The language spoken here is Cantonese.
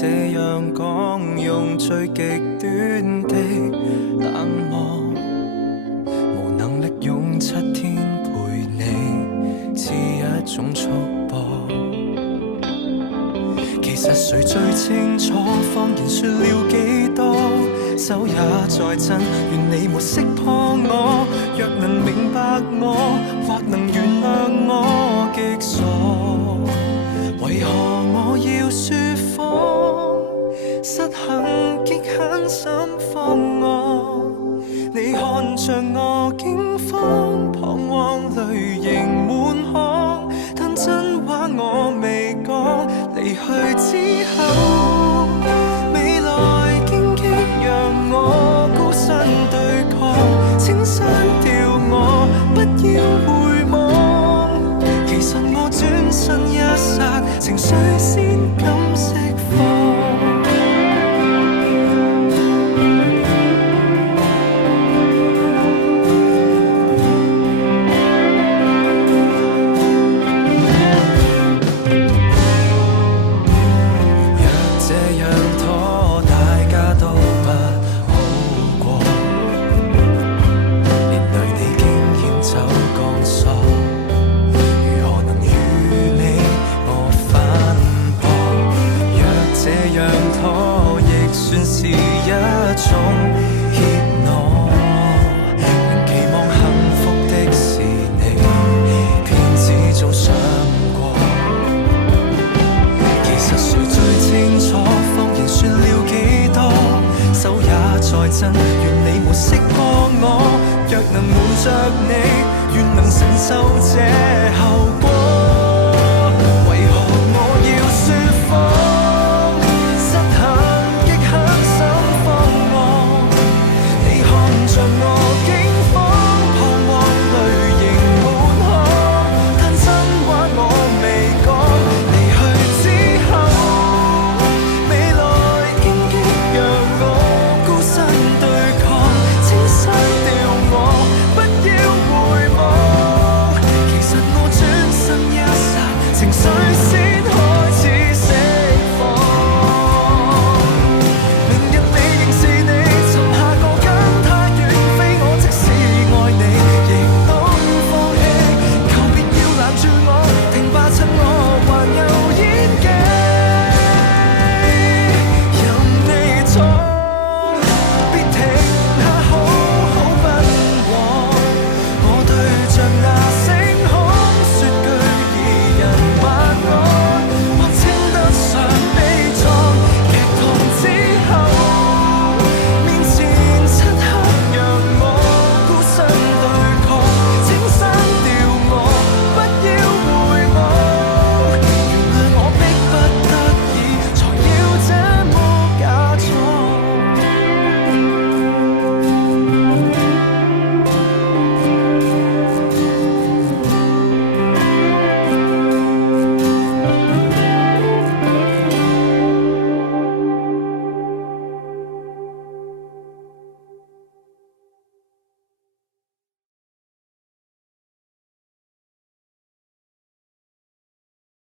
這樣講，用最極端的冷漠，無能力用7天陪你，似一種束縛。其實誰最清楚，謊言說了幾多，手也在震，願你沒識破我。若能明白我，或能原諒我極傻，為何我要説謊？失衡極狠心放我，你看着我驚慌，彷徨淚盈滿腔，但真話我未講。離去之後，未來荊棘讓我孤身對抗，請刪掉我，不要回望。其實我轉身一剎，情緒先敢釋放。算是一種怯懦，仍期望幸福的是你，偏只早想過。其實誰最清楚，謊言說了幾多，手也在震，願你沒識破我。若能瞞着你，願能承受這後果。